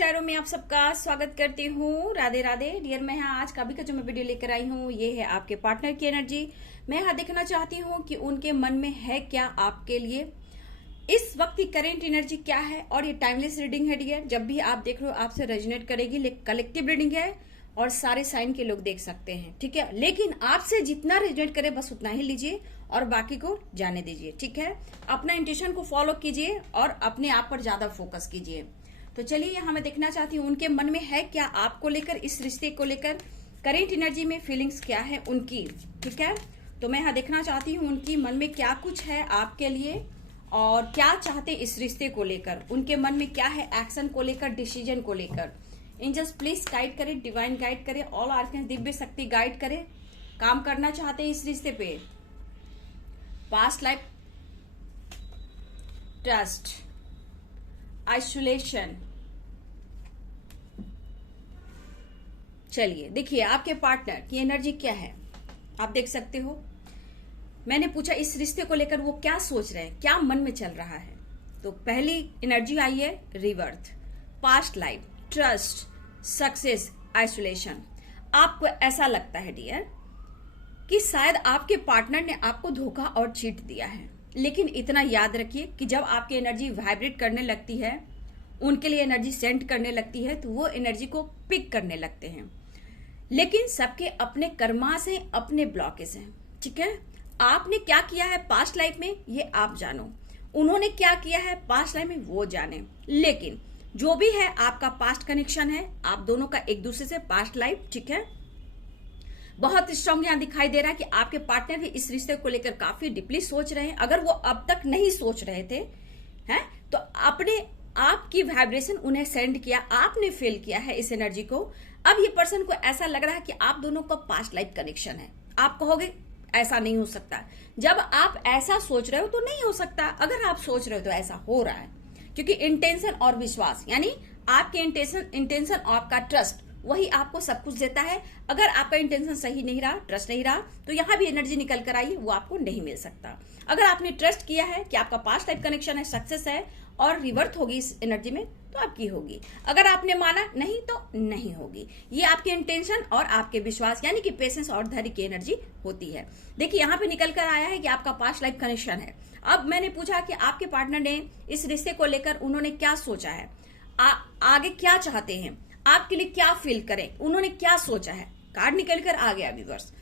Channel में आप सबका स्वागत करती हूँ। राधे राधे डियर। मैं यहाँ आज का जो मैं वीडियो लेकर आई हूँ ये है आपके पार्टनर की एनर्जी। मैं यहाँ देखना चाहती हूँ कि उनके मन में है क्या आपके लिए, इस वक्त की करेंट एनर्जी क्या है। और ये टाइमलेस रीडिंग है डियर, जब भी आप देख रहे हो आपसे रेजोनेट करेगी। कलेक्टिव रीडिंग है और सारे साइन के लोग देख सकते हैं, ठीक है। लेकिन आपसे जितना रेजोनेट करे बस उतना ही लीजिए और बाकी को जाने दीजिए, ठीक है। अपना इंट्यूशन को फॉलो कीजिए और अपने आप पर ज्यादा फोकस कीजिए। तो चलिए यहाँ मैं देखना चाहती हूँ उनके मन में है क्या आपको लेकर, इस रिश्ते को लेकर करेंट एनर्जी में फीलिंग्स क्या है उनकी, ठीक है। तो मैं यहाँ देखना चाहती हूँ उनकी मन में क्या कुछ है आपके लिए और क्या चाहते इस रिश्ते को लेकर। उनके मन में क्या है एक्शन को लेकर, डिसीजन को लेकर। एंजल्स प्लीज गाइड करें, डिवाइन गाइड करें, ऑल आर्कन दिव्य शक्ति गाइड करें। काम करना चाहते हैं इस रिश्ते पे। Past life, trust, isolation. चलिए देखिए आपके पार्टनर की एनर्जी क्या है, आप देख सकते हो। मैंने पूछा इस रिश्ते को लेकर वो क्या सोच रहे हैं, क्या मन में चल रहा है। तो पहली एनर्जी आई है रिवर्थ, past life, trust, success, isolation. आपको ऐसा लगता है डियर कि शायद आपके पार्टनर ने आपको धोखा और चीट दिया है। लेकिन इतना याद रखिए कि जब आपकी एनर्जी वाइब्रेट करने लगती है, उनके लिए एनर्जी सेंड करने लगती है, तो वो एनर्जी को पिक करने लगते हैं। लेकिन सबके अपने कर्मा से अपने ब्लॉकेज हैं, ठीक है। आपने क्या किया है पास्ट लाइफ में ये आप जानो, उन्होंने क्या किया है पास्ट लाइफ में वो जाने। लेकिन जो भी है आपका पास्ट कनेक्शन है, आप दोनों का एक दूसरे से पास्ट लाइफ, ठीक है। बहुत स्ट्रांग यहाँ दिखाई दे रहा है कि आपके पार्टनर भी इस रिश्ते को लेकर काफी डीपली सोच रहे हैं। अगर वो अब तक नहीं सोच रहे थे हैं तो अपने आपकी वाइब्रेशन उन्हें सेंड किया, आपने फील किया है इस एनर्जी को। अब ये पर्सन को ऐसा लग रहा है कि आप दोनों का पास्ट लाइफ कनेक्शन है। आप कहोगे ऐसा नहीं हो सकता। जब आप ऐसा सोच रहे हो तो नहीं हो सकता, अगर आप सोच रहे हो तो ऐसा हो रहा है। क्योंकि इंटेंशन और विश्वास, यानी आपके इंटेंशन और आपका ट्रस्ट, वही आपको सब कुछ देता है। अगर आपका इंटेंशन सही नहीं रहा, ट्रस्ट नहीं रहा, तो यहाँ भी एनर्जी निकल कर आई, वो आपको नहीं मिल सकता। अगर आपने ट्रस्ट किया है कि आपका पास्ट लाइफ कनेक्शन है, सक्सेस है और रिवर्थ होगी इस एनर्जी में, तो आपकी होगी। अगर आपने माना नहीं तो नहीं होगी। ये आपके इंटेंशन और आपके विश्वास यानी कि पेशेंस और धैर्य की एनर्जी होती है। देखिए यहाँ पे निकल कर आया है कि आपका पास्ट लाइफ कनेक्शन है। अब मैंने पूछा कि आपके पार्टनर ने इस रिश्ते को लेकर उन्होंने क्या सोचा है, आगे क्या चाहते हैं, आपके लिए क्या फील करें, उन्होंने क्या सोचा है। कार्ड निकल कर आ गया व्यूअर्स।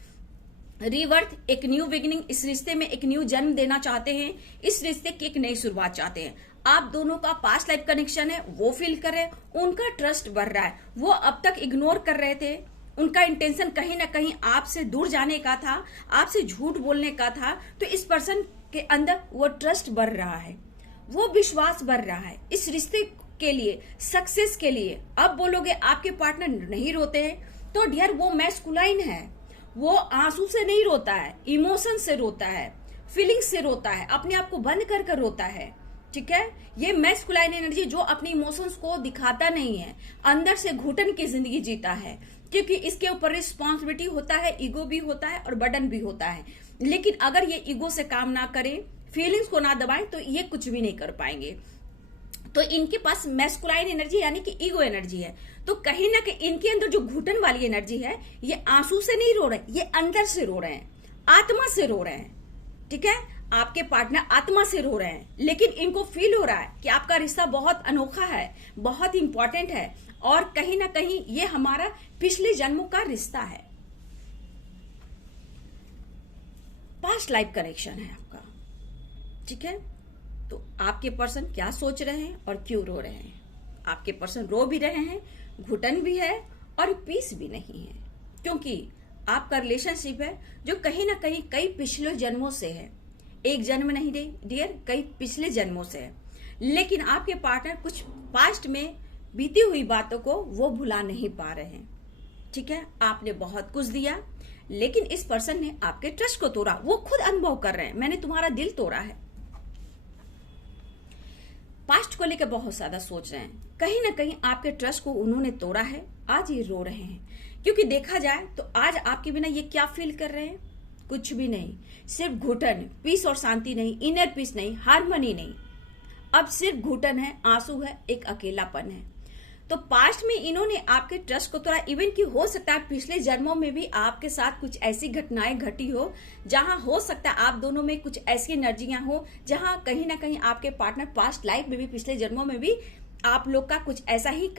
रिवर्थ, एक न्यू बिगिनिंग, इस रिश्ते में एक न्यू जन्म देना चाहते हैं, इस रिश्ते की एक नई शुरुआत चाहते हैं। आप दोनों का पास्ट लाइफ कनेक्शन है, वो फील करें, उनका ट्रस्ट बढ़ रहा है। वो अब तक इग्नोर कर रहे थे, उनका इंटेंशन कहीं ना कहीं आपसे दूर जाने का था, आपसे झूठ बोलने का था। तो इस पर्सन के अंदर वो ट्रस्ट बढ़ रहा है, वो विश्वास बढ़ रहा है इस रिश्ते के लिए, सक्सेस के लिए। अब बोलोगे आपके पार्टनर नहीं रोते हैं, तो डियर वो मैस्कुलाइन है, वो आंसू से नहीं रोता है, इमोशन से रोता है, फीलिंग से रोता है, अपने आप को बंद कर कर रोता है, ठीक है। ये मैस्कुलाइन एनर्जी जो अपने इमोशंस को दिखाता नहीं है, अंदर से घुटन की जिंदगी जीता है। क्योंकि इसके ऊपर रिस्पॉन्सिबिलिटी होता है, ईगो भी होता है और बर्डन भी होता है। लेकिन अगर ये ईगो से काम ना करें, फीलिंग्स को ना दबाएं, तो ये कुछ भी नहीं कर पाएंगे। तो इनके पास मैस्कुलाइन एनर्जी यानी कि ईगो एनर्जी है। तो कहीं ना कहीं इनके अंदर जो घुटन वाली एनर्जी है, ये आंसू से नहीं रो रहे, ये अंदर से रो रहे हैं, आत्मा से रो रहे हैं, ठीक है। आपके पार्टनर आत्मा से रो रहे हैं, लेकिन इनको फील हो रहा है कि आपका रिश्ता बहुत अनोखा है, बहुत इंपॉर्टेंट है और कहीं ना कहीं ये हमारा पिछले जन्मों का रिश्ता है। पास्ट लाइफ कनेक्शन है आपका, ठीक है। तो आपके पर्सन क्या सोच रहे हैं और क्यों रो रहे हैं। आपके पर्सन रो भी रहे हैं, घुटन भी है और पीस भी नहीं है। क्योंकि आपका रिलेशनशिप है जो कहीं ना कहीं कई पिछले जन्मों से है। एक जन्म नहीं डियर, कई पिछले जन्मों से है। लेकिन आपके पार्टनर कुछ पास्ट में बीती हुई बातों को वो भुला नहीं पा रहे हैं, ठीक है। आपने बहुत कुछ दिया, लेकिन इस पर्सन ने आपके ट्रस्ट को तोड़ा। वो खुद अनुभव कर रहे हैं, मैंने तुम्हारा दिल तोड़ा है। पास्ट को लेकर बहुत ज्यादा सोच रहे हैं, कहीं ना कहीं आपके ट्रस्ट को उन्होंने तोड़ा है। आज ये रो रहे हैं, क्योंकि देखा जाए तो आज आपके बिना ये क्या फील कर रहे हैं, कुछ भी नहीं, सिर्फ घुटन, पीस और शांति नहीं, इनर पीस नहीं, हार्मनी नहीं। अब सिर्फ घुटन है, आंसू है, एक अकेलापन है। तो पास्ट में इन्होंने आपके ट्रस्ट को तोड़ा। इवन कि हो सकता है पिछले जन्मों में भी आपके साथ कुछ ऐसी घटनाएं घटी हो जहां हो सकता है आप दोनों में कुछ ऐसी एनर्जियां हो जहां कहीं ना कहीं आपके पार्टनर पास्ट लाइफ में भी, पिछले जन्मों में भी आप लोग का कुछ ऐसा ही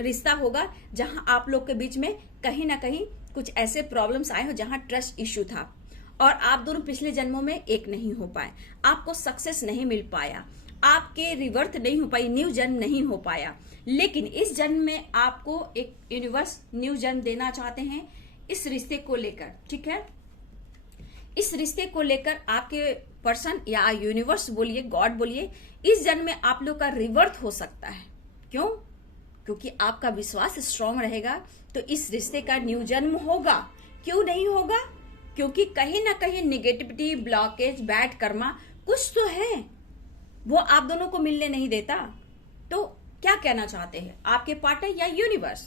रिश्ता होगा जहां आप लोग के बीच में कहीं ना कहीं कुछ ऐसे प्रॉब्लम्स आए हो जहां ट्रस्ट इश्यू था और आप दोनों पिछले जन्मों में एक नहीं हो पाए, आपको सक्सेस नहीं मिल पाया, आपके रिवर्थ नहीं हो पाई, न्यू जन्म नहीं हो पाया। लेकिन इस जन्म में आपको एक यूनिवर्स न्यू जन्म देना चाहते हैं इस रिश्ते को लेकर, ठीक है। इस रिश्ते को लेकर आपके पर्सन या यूनिवर्स बोलिए, गॉड बोलिए, इस जन्म में आप लोग का रिवर्थ हो सकता है। क्यों? क्योंकि आपका विश्वास स्ट्रांग रहेगा तो इस रिश्ते का न्यू जन्म होगा। क्यों नहीं होगा? क्योंकि कहीं ना कहीं निगेटिविटी, ब्लॉकेज, बैड कर्मा कुछ तो है, वो आप दोनों को मिलने नहीं देता। तो क्या कहना चाहते हैं आपके पार्टनर या यूनिवर्स?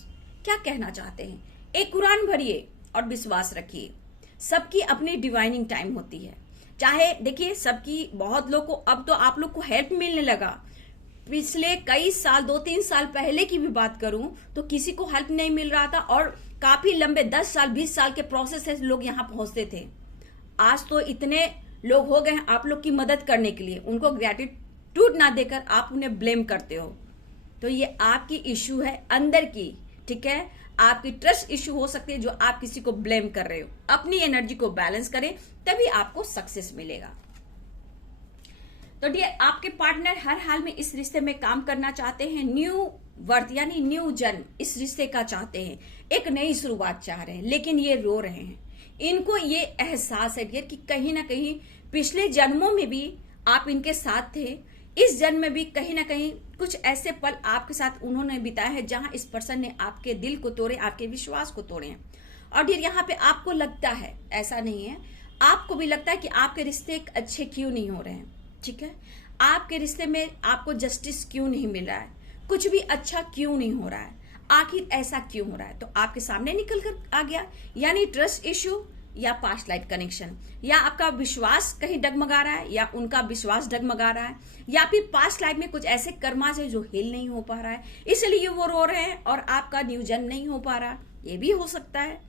क्या कहना चाहते हैं? एक कुरान भरिए और विश्वास रखिए। सबकी अपनी डिवाइनिंग टाइम होती है। चाहे देखिए सबकी, बहुत लोग को अब तो आप लोग को हेल्प मिलने लगा। पिछले कई साल, 2-3 साल पहले की भी बात करूं तो किसी को हेल्प नहीं मिल रहा था और काफी लंबे 10 साल 20 साल के प्रोसेस से लोग यहाँ पहुंचते थे। आज तो इतने लोग हो गए हैं आप लोग की मदद करने के लिए, उनको ग्रेटिट्यूड ना देकर आप उन्हें ब्लेम करते हो। तो ये आपकी इश्यू है अंदर की, ठीक है। आपकी ट्रस्ट इश्यू हो सकती है जो आप किसी को ब्लेम कर रहे हो। अपनी एनर्जी को बैलेंस करें तभी आपको सक्सेस मिलेगा। तो डियर, आपके पार्टनर हर हाल में इस रिश्ते में काम करना चाहते हैं। न्यू वर्थ यानी न्यू जन्म इस रिश्ते का चाहते हैं, एक नई शुरुआत चाह रहे हैं, लेकिन ये रो रहे हैं। इनको ये एहसास है डियर कि कहीं ना कहीं पिछले जन्मों में भी आप इनके साथ थे, इस जन्म में भी कहीं ना कहीं कुछ ऐसे पल आपके साथ उन्होंने बिताए हैं जहां इस पर्सन ने आपके दिल को तोड़े, आपके विश्वास को तोड़े हैं। और डियर, यहाँ पे आपको लगता है, ऐसा नहीं है, आपको भी लगता है कि आपके रिश्ते अच्छे क्यों नहीं हो रहे हैं, ठीक है। आपके रिश्ते में आपको जस्टिस क्यों नहीं मिल रहा है, कुछ भी अच्छा क्यों नहीं हो रहा है, आखिर ऐसा क्यों हो रहा है? तो आपके सामने निकल कर आ गया, यानी ट्रस्ट इश्यू या पास्ट लाइफ कनेक्शन, या आपका विश्वास कहीं डगमगा रहा है या उनका विश्वास डगमगा रहा है, या फिर पास्ट लाइफ में कुछ ऐसे कर्मा है जो हील नहीं हो पा रहा है, इसलिए वो रो रहे हैं और आपका न्यू जन्म नहीं हो पा रहा। ये भी हो सकता है।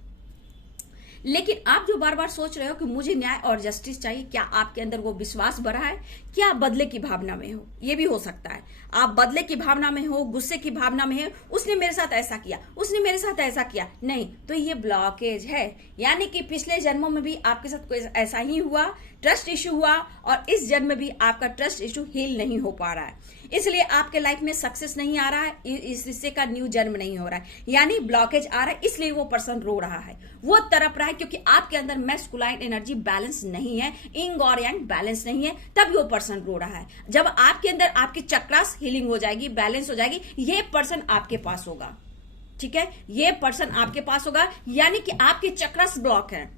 लेकिन आप जो बार बार सोच रहे हो कि मुझे न्याय और जस्टिस चाहिए, क्या आपके अंदर वो विश्वास बढ़ा है? क्या आप बदले की भावना में हो? ये भी हो सकता है आप बदले की भावना में हो, गुस्से की भावना में हो, उसने मेरे साथ ऐसा किया, उसने मेरे साथ ऐसा किया। नहीं, तो ये ब्लॉकेज है, यानी कि पिछले जन्मों में भी आपके साथ कोई ऐसा ही हुआ, ट्रस्ट इश्यू हुआ, और इस जन्म में भी आपका ट्रस्ट इश्यू हील नहीं हो पा रहा है, इसलिए आपके लाइफ में सक्सेस नहीं आ रहा है, इस रिश्ते का न्यू जन्म नहीं हो रहा है, यानी ब्लॉकेज आ रहा है, इसलिए वो पर्सन रो रहा है, वो तड़प रहा है, क्योंकि आपके अंदर मैस्कुलाइन एनर्जी बैलेंस नहीं है, इंग और यांग बैलेंस नहीं है, तब वो पर्सन रो रहा है। जब आपके अंदर आपकी चक्रास हीलिंग हो जाएगी, बैलेंस हो जाएगी, ये पर्सन आपके पास होगा, ठीक है। ये पर्सन आपके पास होगा, यानी कि आपके चक्रास ब्लॉक है,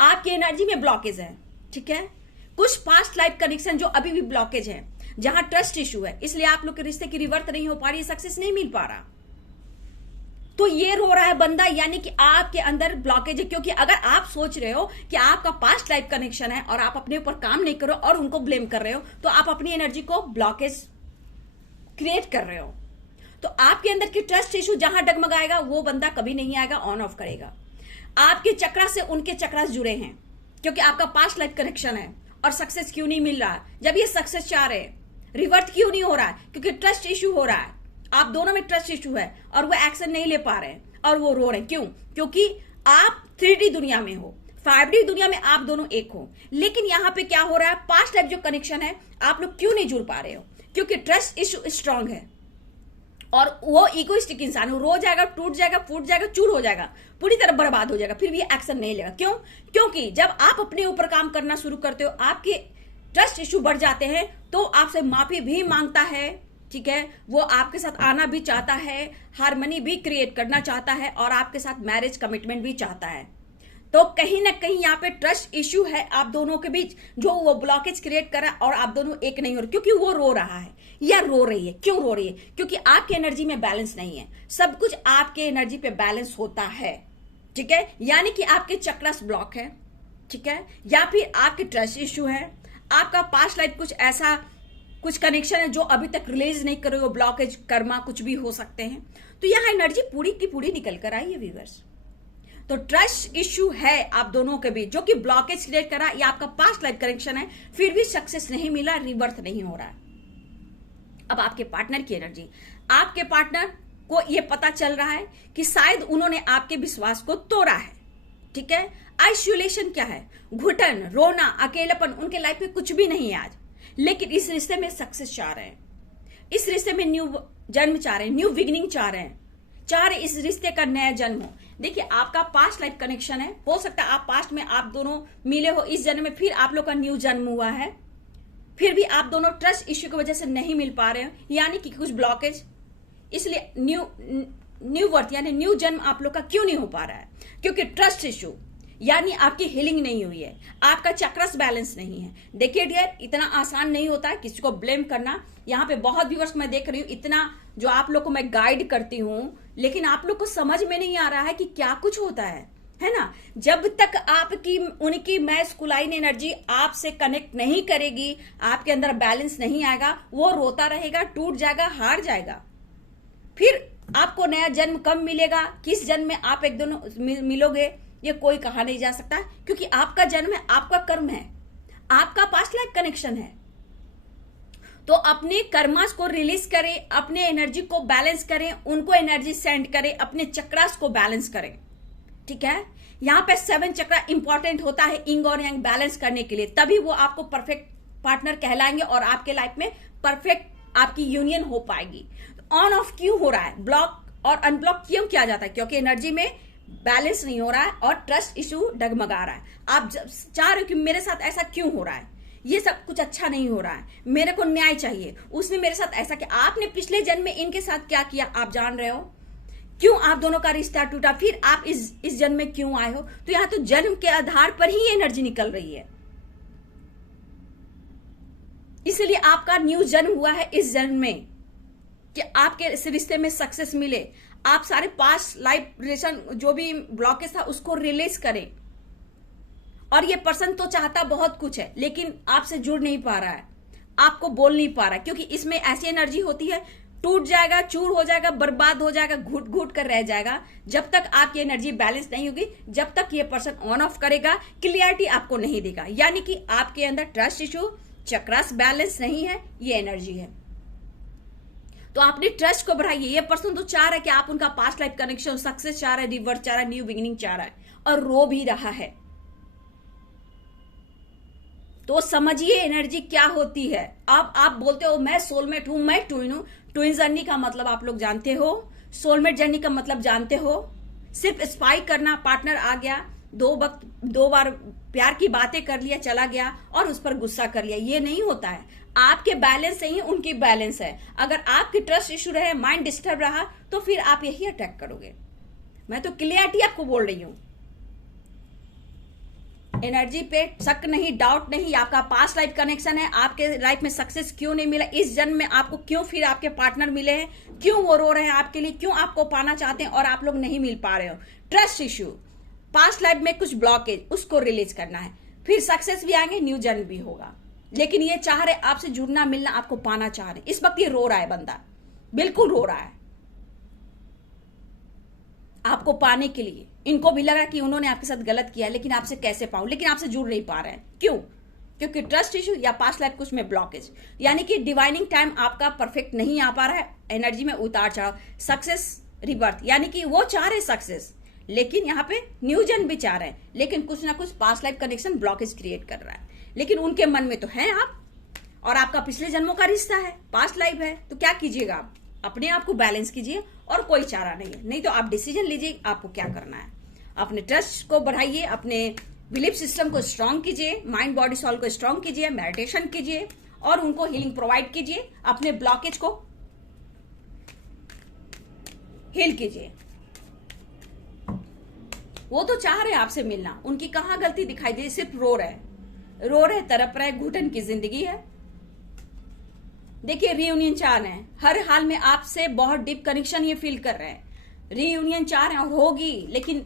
आपकी एनर्जी में ब्लॉकेज है, ठीक है। कुछ पास्ट लाइफ कनेक्शन जो अभी भी ब्लॉकेज है, जहां ट्रस्ट इश्यू है, इसलिए आप लोग के रिश्ते की रिवर्थ नहीं हो पा रही, सक्सेस नहीं मिल पा रहा। तो ये रो रहा है बंदा, यानी कि आपके अंदर ब्लॉकेज है। क्योंकि अगर आप सोच रहे हो कि आपका पास्ट लाइफ कनेक्शन है और आप अपने ऊपर काम नहीं कर रहे हो और उनको ब्लेम कर रहे हो, तो आप अपनी एनर्जी को ब्लॉकेज क्रिएट कर रहे हो। तो आपके अंदर की ट्रस्ट इश्यू जहां डगमगाएगा, वो बंदा कभी नहीं आएगा, ऑन ऑफ करेगा। आपके चक्रा से उनके चक्रा जुड़े हैं, क्योंकि आपका पास्ट लाइफ कनेक्शन है, और सक्सेस क्यों नहीं मिल रहा है? जब ये सक्सेस चाह रहे हैं, रिवर्ट क्यों नहीं हो रहा है? क्योंकि ट्रस्ट इश्यू हो रहा है, आप दोनों में ट्रस्ट इश्यू है, और वो एक्शन नहीं ले पा रहे हैं और वो रो रहे हैं। क्यों? क्योंकि आप 3D दुनिया में हो, 5D दुनिया में आप दोनों एक हो, लेकिन यहां पे क्या हो रहा है, पास्ट लाइफ जो कनेक्शन है आप लोग क्यों नहीं जुड़ पा रहे हो? क्योंकि ट्रस्ट इश्यू स्ट्रांग है, और वो इगोइस्टिक इंसान रो जाएगा, टूट जाएगा, फूट जाएगा, चूर हो जाएगा, पूरी तरह बर्बाद हो जाएगा, फिर भी एक्शन नहीं लेगा। क्यों? क्योंकि जब आप अपने ऊपर काम करना शुरू करते हो, आपके ट्रस्ट इश्यू बढ़ जाते हैं, तो आपसे माफी भी मांगता है, ठीक है। वो आपके साथ आना भी चाहता है, हार्मनी भी क्रिएट करना चाहता है, और आपके साथ मैरिज कमिटमेंट भी चाहता है। तो कहीं ना कहीं यहाँ पे ट्रस्ट इश्यू है आप दोनों के बीच, जो वो ब्लॉकेज क्रिएट कर रहा है, और आप दोनों एक नहीं हो रहे, क्योंकि वो रो रहा है या रो रही है। क्यों रो रही है? क्योंकि आपकी एनर्जी में बैलेंस नहीं है। सब कुछ आपके एनर्जी पे बैलेंस होता है, ठीक है, यानी कि आपके चक्रस ब्लॉक है, ठीक है, या फिर आपके ट्रस्ट इश्यू है, आपका पास्ट लाइफ कुछ ऐसा कुछ कनेक्शन है जो अभी तक रिलीज नहीं करे, वो ब्लॉकेज, कर्मा, कुछ भी हो सकते हैं। तो यहां एनर्जी पूरी की पूरी निकल कर आई है व्यूअर्स। तो ट्रस्ट इश्यू है आप दोनों के बीच, जो कि ब्लॉकेज क्रिएट करा, या आपका पास्ट लाइफ कनेक्शन है, फिर भी सक्सेस नहीं मिला, रिबर्थ नहीं हो रहा है। अब आपके पार्टनर की एनर्जी, आपके पार्टनर को यह पता चल रहा है कि शायद उन्होंने आपके विश्वास को तोड़ा है, ठीक है। आइसोलेशन क्या है? घुटन, रोना, अकेलापन, उनके लाइफ में कुछ भी नहीं है आज, लेकिन इस रिश्ते में सक्सेस चाह रहे हैं, इस रिश्ते में न्यू जन्म चाह रहे हैं, न्यू बिगिनिंग चाह रहे हैं, इस रिश्ते का नया जन्म हो। देखिए, आपका पास्ट लाइफ कनेक्शन है, हो सकता है आप पास्ट में आप दोनों मिले हो, इस जन्म में फिर आप लोग का न्यू जन्म हुआ है, फिर भी आप दोनों ट्रस्ट इश्यू की वजह से नहीं मिल पा रहे हैं, यानी कि कुछ ब्लॉकेज, इसलिए न्यू बर्थ यानी न्यू जन्म आप लोग का क्यों नहीं हो पा रहा है? क्योंकि ट्रस्ट इश्यू यानी आपकी हीलिंग नहीं हुई है, आपका चक्रस बैलेंस नहीं है। देखिए डियर, इतना आसान नहीं होता है किसी को ब्लेम करना। यहाँ पे बहुत व्यूअर्स मैं देख रही हूँ, इतना जो आप लोग को मैं गाइड करती हूँ, लेकिन आप लोग को समझ में नहीं आ रहा है कि क्या कुछ होता है ना। जब तक आपकी उनकी मैस्कुलाइन एनर्जी आपसे कनेक्ट नहीं करेगी, आपके अंदर बैलेंस नहीं आएगा, वो रोता रहेगा, टूट जाएगा, हार जाएगा। फिर आपको नया जन्म कब मिलेगा, किस जन्म में आप एक दोनों मिलोगे, ये कोई कहा नहीं जा सकता, क्योंकि आपका जन्म है, आपका कर्म है, आपका पास्ट लाइफ कनेक्शन है। तो अपने कर्मास को रिलीज करें, अपने एनर्जी को बैलेंस करें, उनको एनर्जी सेंड करें, अपने चक्रास को बैलेंस करें, ठीक है। यहाँ पे 7 चक्रा इंपॉर्टेंट होता है इंग और यांग बैलेंस करने के लिए, तभी वो आपको परफेक्ट पार्टनर कहलाएंगे और आपके लाइफ में परफेक्ट आपकी यूनियन हो पाएगी। ऑन ऑफ क्यों हो रहा है, ब्लॉक और अनब्लॉक क्यों किया जाता है? क्योंकि एनर्जी में बैलेंस नहीं हो रहा है और ट्रस्ट इशू डगमगा रहा है। आप चाह रहे हो कि मेरे साथ ऐसा क्यों हो रहा है, ये सब कुछ अच्छा नहीं हो रहा है, मेरे को न्याय चाहिए, उसने मेरे साथ ऐसा किया, आपने पिछले जन्म में इनके साथ क्या किया आप जान रहे हो, क्यों आप दोनों का रिश्ता टूटा, फिर आप इस जन्म में क्यों आए हो। तो यहाँ तो जन्म के आधार पर ही एनर्जी निकल रही है, इसलिए आपका न्यू जन्म हुआ है इस जन्म में कि आपके इस रिश्ते में सक्सेस मिले, आप सारे पास्ट लाइफ रिलेशन जो भी ब्लॉकेज था उसको रिलीज करें। और ये पर्सन तो चाहता बहुत कुछ है, लेकिन आपसे जुड़ नहीं पा रहा है, आपको बोल नहीं पा रहा है, क्योंकि इसमें ऐसी एनर्जी होती है, टूट जाएगा, चूर हो जाएगा, बर्बाद हो जाएगा, घुट घुट कर रह जाएगा। जब तक आपकी एनर्जी बैलेंस नहीं होगी, जब तक ये पर्सन ऑन ऑफ करेगा, क्लियरिटी आपको नहीं देगा, यानी कि आपके अंदर ट्रस्ट इशू, चक्रस बैलेंस नहीं है, ये एनर्जी है। तो आपने ट्रस्ट को बढ़ाइए। ये पर्सन तो चाह रहा है कि आप उनका पास्ट लाइफ कनेक्शन, सक्सेस चाह रहा है, रिवर्स चाह रहा है, न्यू बिगिनिंग चाह रहा है, और रो भी रहा है। तो समझिए एनर्जी क्या होती है। अब आप बोलते हो मैं सोलमेट हूं, मैं ट्विन हूं। ट्विन जर्नी का मतलब आप लोग जानते हो, सोलमेट जर्नी का मतलब जानते हो। सिर्फ स्पाई करना, पार्टनर आ गया, दो बार प्यार की बातें कर लिया, चला गया और उस पर गुस्सा कर लिया, ये नहीं होता है। आपके बैलेंस सही है, उनकी बैलेंस है। अगर आपकी ट्रस्ट इशू रहे, माइंड डिस्टर्ब रहा, तो फिर आप यही अटैक करोगे। मैं तो क्लियरिटी आपको बोल रही हूं, एनर्जी पे शक नहीं, डाउट नहीं। आपका पास्ट लाइफ कनेक्शन है, आपके लाइफ में सक्सेस क्यों नहीं मिला, इस जन्म में आपको क्यों फिर आपके पार्टनर मिले हैं, क्यों वो रो रहे हैं आपके लिए, क्यों आपको पाना चाहते हैं और आप लोग नहीं मिल पा रहे हो। ट्रस्ट इश्यू, पास्ट लाइफ में कुछ ब्लॉकेज, उसको रिलीज करना है, फिर सक्सेस भी आएंगे, न्यू जन्म भी होगा। लेकिन ये चाह रहे आपसे जुड़ना, मिलना, आपको पाना चाह रहे। इस वक्त ये रो रहा है बंदा, बिल्कुल रो रहा है आपको पाने के लिए। इनको भी लगा कि उन्होंने आपके साथ गलत किया, लेकिन आपसे कैसे पाऊं, लेकिन आपसे जुड़ नहीं पा रहे हैं। क्यों? क्योंकि ट्रस्ट इशू या पास्ट लाइफ कुछ में ब्लॉकेज, यानी कि डिवाइनिंग टाइम आपका परफेक्ट नहीं आ पा रहा है, एनर्जी में उतार चढ़ाव, सक्सेस रिबर्थ, यानी कि वो चाह रहे सक्सेस, लेकिन यहाँ पे न्यू जन्म भी चाह रहे हैं, लेकिन कुछ ना कुछ past life connection blockage create कर रहा है। लेकिन उनके मन में तो है आप, और आपका पिछले जन्मों का रिश्ता है, पास्ट लाइफ है। तो क्या कीजिएगा आप? अपने आप को बैलेंस कीजिए, और कोई चारा नहीं है। नहीं तो आप डिसीजन लीजिए आपको क्या करना है। अपने ट्रस्ट को बढ़ाइए, अपने बिलीफ सिस्टम को स्ट्रांग कीजिए, माइंड बॉडी सोल को स्ट्रांग कीजिए, मेडिटेशन कीजिए और उनको हीलिंग प्रोवाइड कीजिए, अपने ब्लॉकेज को हील कीजिए। वो तो चाह रहे आपसे मिलना, उनकी कहां गलती दिखाई दे, सिर्फ रो रहे, तड़प रहे, घुटन की जिंदगी है। देखिए, रीयूनियन चाह रहे हैं, हर हाल में आपसे बहुत डीप कनेक्शन ये फील कर रहे हैं, रीयूनियन चाह रहे हैं और होगी। लेकिन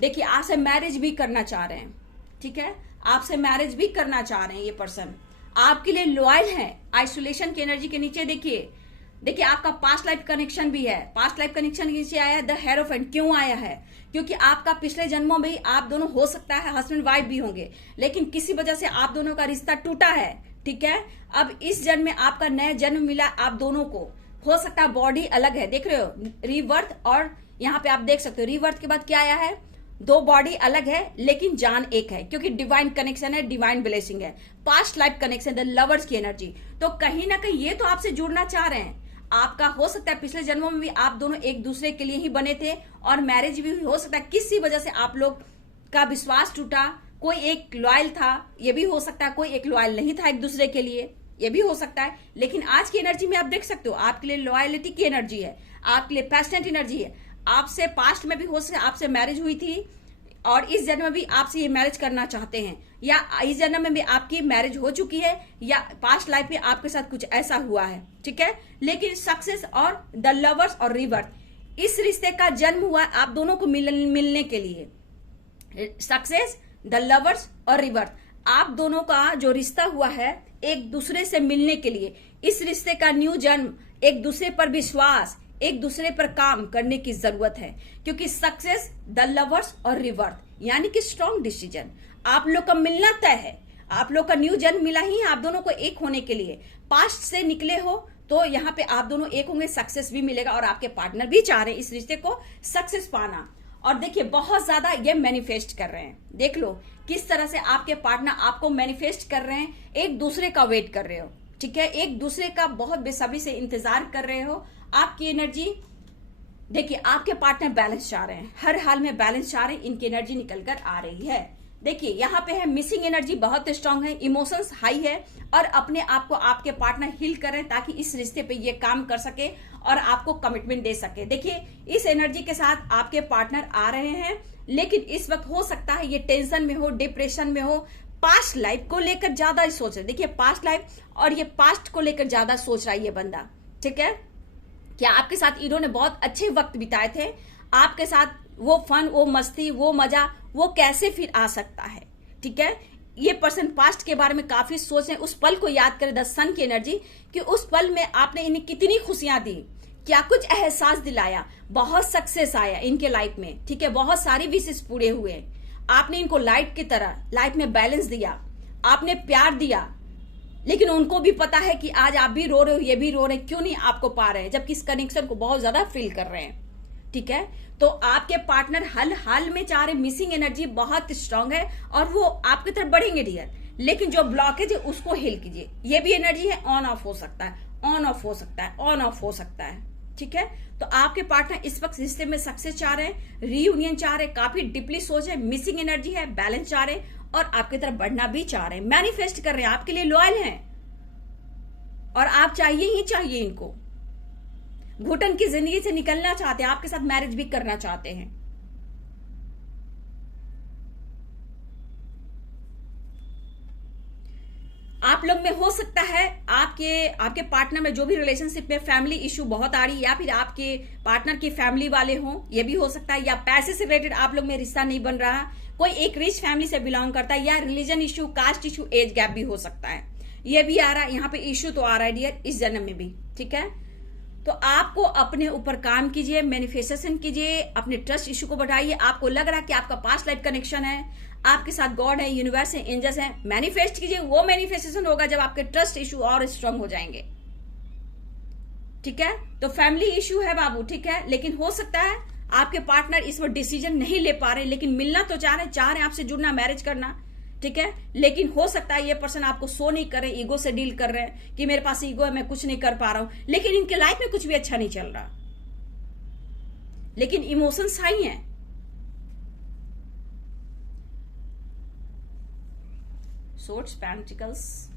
देखिए, आपसे मैरिज भी करना चाह रहे हैं, ठीक है, आपसे मैरिज भी करना चाह रहे हैं ये पर्सन, आपके लिए लॉयल है। आइसोलेशन की एनर्जी के नीचे देखिए आपका पास्ट लाइफ कनेक्शन भी है। पास्ट लाइफ कनेक्शन के नीचे आया है द हेरोफेंट। क्यों आया है? क्योंकि आपका पिछले जन्मों में ही आप दोनों हो सकता है हस्बैंड वाइफ भी होंगे, लेकिन किसी वजह से आप दोनों का रिश्ता टूटा है। ठीक है, अब इस जन्म में आपका नया जन्म मिला आप दोनों को। हो सकता है बॉडी अलग है, देख रहे हो रीबर्थ, और यहाँ पे आप देख सकते हो रीबर्थ के बाद क्या आया है, दो बॉडी अलग है लेकिन जान एक है, क्योंकि डिवाइन कनेक्शन है, डिवाइन ब्लेसिंग है, past life connection, the lovers की एनर्जी। तो कहीं ना कहीं ये तो आपसे जुड़ना चाह रहे हैं। आपका हो सकता है पिछले जन्मों में भी आप दोनों एक दूसरे के लिए ही बने थे और मैरिज भी हो सकता है किसी वजह से आप लोग का विश्वास टूटा। कोई एक लॉयल था, ये भी हो सकता है, कोई एक लॉयल नहीं था एक दूसरे के लिए, ये भी हो सकता है। लेकिन आज की एनर्जी में आप देख सकते हो आपके लिए लॉयलिटी की एनर्जी है, आपके लिए पैशनेट एनर्जी है। आपसे पास्ट में भी हो सकता है आपसे मैरिज हुई थी और इस जन्म में भी आपसे ये मैरिज करना चाहते हैं, या इस जन्म में भी आपकी मैरिज हो चुकी है, या पास्ट लाइफ में आपके साथ कुछ ऐसा हुआ है। ठीक है, लेकिन सक्सेस और द लवर्स और रिवर्थ, इस रिश्ते का जन्म हुआ आप दोनों को मिलने के लिए। सक्सेस, द लवर्स और रिवर्थ, आप दोनों का जो रिश्ता हुआ है एक दूसरे से मिलने के लिए। इस रिश्ते का न्यू जन्म, एक दूसरे पर विश्वास, एक दूसरे पर काम करने की जरूरत है, क्योंकि सक्सेस, द लवर्स और रिवर्थ यानी कि स्ट्रॉन्ग डिसीजन। आप लोग का मिलना तय है, आप लोग का न्यू जन्म मिला ही आप दोनों को एक होने के लिए। पास्ट से निकले हो तो यहाँ पे आप दोनों एक होंगे, सक्सेस भी मिलेगा और आपके पार्टनर भी चाह रहे हैं इस रिश्ते को सक्सेस पाना। और देखिए बहुत ज्यादा ये मैनिफेस्ट कर रहे हैं, देख लो किस तरह से आपके पार्टनर आपको मैनिफेस्ट कर रहे हैं, एक दूसरे का वेट कर रहे हो। ठीक है, एक दूसरे का बहुत बेसब्री से इंतजार कर रहे हो। आपकी एनर्जी देखिए, आपके पार्टनर बैलेंस चाह रहे हैं, हर हाल में बैलेंस चाह रहे हैं, इनकी एनर्जी निकल कर आ रही है। देखिए यहाँ पे है मिसिंग एनर्जी बहुत स्ट्रांग है, इमोशंस हाई है और अपने आप को आपके पार्टनर हील करें ताकि इस रिश्ते पे ये काम कर सके और आपको कमिटमेंट दे सके। देखिए इस एनर्जी के साथ आपके पार्टनर आ रहे हैं, लेकिन इस वक्त हो सकता है ये टेंशन में हो, डिप्रेशन में हो, पास्ट लाइफ को लेकर ज्यादा ही सोच रहे। देखिए पास्ट लाइफ और ये पास्ट को लेकर ज्यादा सोच रहा है ये बंदा। ठीक है, क्या आपके साथ इन्होंने बहुत अच्छे वक्त बिताए थे, आपके साथ वो फन, वो मस्ती, वो मजा, वो कैसे फिर आ सकता है। ठीक है, ये पर्सन पास्ट के बारे में काफी सोच रहे हैं, उस पल को याद करें, द सन की एनर्जी, कि उस पल में आपने इन्हें कितनी खुशियां दी, क्या कुछ एहसास दिलाया, बहुत सक्सेस आया इनके लाइफ में। ठीक है, बहुत सारी विशेष पूरे हुए, आपने इनको लाइट की तरह लाइफ में बैलेंस दिया, आपने प्यार दिया। लेकिन उनको भी पता है कि आज आप भी रो रहे हो, ये भी रो रहे हैं, क्यों नहीं आपको पा रहे हैं, जबकि इस कनेक्शन को बहुत ज्यादा फील कर रहे हैं। ठीक है, तो आपके पार्टनर हल हाल में चाह रहे, मिसिंग एनर्जी बहुत स्ट्रांग है और वो आपकी तरफ बढ़ेंगे डियर, लेकिन जो ब्लॉकेज है उसको हिल कीजिए। ये भी एनर्जी है, ऑन ऑफ हो सकता है, ऑन ऑफ हो सकता है, ऑन ऑफ हो सकता है। ठीक है, तो आपके पार्टनर इस वक्त रिश्ते में सक्सेस चाह रहे हैं, रीयूनियन चाह रहे हैं, काफी डीपली सोच है, मिसिंग एनर्जी है, बैलेंस चाह रहे हैं और आपकी तरफ बढ़ना भी चाह रहे हैं, मैनिफेस्ट कर रहे हैं, आपके लिए लॉयल हैं और आप चाहिए ही चाहिए इनको। घुटन की जिंदगी से निकलना चाहते हैं, आपके साथ मैरिज भी करना चाहते हैं। आप लोग में हो सकता है आपके पार्टनर में जो भी रिलेशनशिप में फैमिली इश्यू बहुत आ रही है, या फिर आपके पार्टनर की फैमिली वाले हों, ये भी हो सकता है, या पैसे से रिलेटेड आप लोग में रिश्ता नहीं बन रहा, कोई एक रिच फैमिली से बिलोंग करता है, या religion issue, caste issue, age gap भी हो सकता है। ये भी आ रहा है, यहाँ पे इश्यू तो आ रहा है डियर इस जन्म में भी। ठीक है, तो आपको अपने ऊपर काम कीजिए, मैनिफेस्टेशन कीजिए, अपने ट्रस्ट इश्यू को बढ़ाइए। आपको लग रहा है कि आपका पास्ट लाइफ कनेक्शन है, आपके साथ गॉड है, यूनिवर्स है, एंजल्स है, मैनिफेस्ट कीजिए। वो मैनिफेस्टेशन होगा जब आपके ट्रस्ट इश्यू और स्ट्रांग हो जाएंगे। ठीक है, तो फैमिली इश्यू है बाबू। ठीक है, लेकिन हो सकता है आपके पार्टनर इस वक्त डिसीजन नहीं ले पा रहे, लेकिन मिलना तो चाह रहे आपसे जुड़ना, मैरिज करना। ठीक है, लेकिन हो सकता है ये पर्सन आपको शो नहीं कर रहे, ईगो से डील कर रहे हैं कि मेरे पास ईगो है, मैं कुछ नहीं कर पा रहा हूं, लेकिन इनके लाइफ में कुछ भी अच्छा नहीं चल रहा, लेकिन इमोशंस हाई हैं। सोर्ड्स, पेंटिकल्स,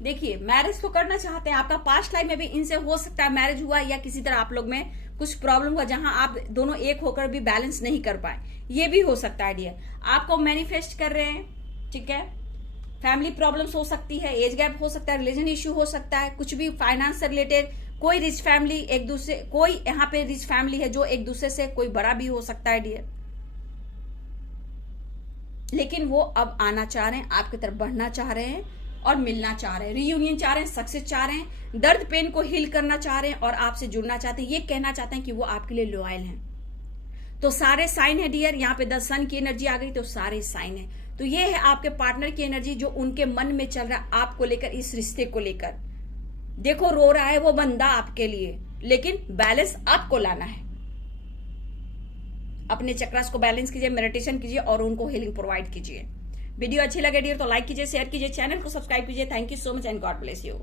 देखिए मैरिज तो करना चाहते हैं, आपका पास्ट लाइफ में भी इनसे हो सकता है मैरिज हुआ, या किसी तरह आप लोग में कुछ प्रॉब्लम हुआ जहां आप दोनों एक होकर भी बैलेंस नहीं कर पाए, ये भी हो सकता है डियर। आपको मैनिफेस्ट कर रहे हैं। ठीक है, फैमिली प्रॉब्लम्स हो सकती है, एज गैप हो सकता है, रिलीजन इश्यू हो सकता है, कुछ भी फाइनेंस से रिलेटेड कोई रिच फैमिली एक दूसरे, कोई यहाँ पे रिच फैमिली है जो एक दूसरे से कोई बड़ा भी हो सकता है डियर, लेकिन वो अब आना चाह रहे हैं, आपकी तरफ बढ़ना चाह रहे हैं और मिलना चाह रहे हैं, रीयूनियन चाह रहे हैं, सक्सेस चाह रहे हैं, दर्द पेन को हील करना चाह रहे हैं और आपसे जुड़ना चाहते हैं। ये कहना चाहते हैं कि वो आपके लिए लॉयल हैं। तो सारे साइन है डियर, यहाँ पे 10 सन की एनर्जी आ गई तो सारे साइन है। तो ये है आपके पार्टनर की एनर्जी जो उनके मन में चल रहा है आपको लेकर, इस रिश्ते को लेकर। देखो रो रहा है वो बंदा आपके लिए, लेकिन बैलेंस आपको लाना है। अपने चक्रास को बैलेंस कीजिए, मेडिटेशन कीजिए और उनको हीलिंग प्रोवाइड कीजिए। वीडियो अच्छी लगे डियर तो लाइक कीजिए, शेयर कीजिए, चैनल को सब्सक्राइब कीजिए। Thank you so much and God bless you.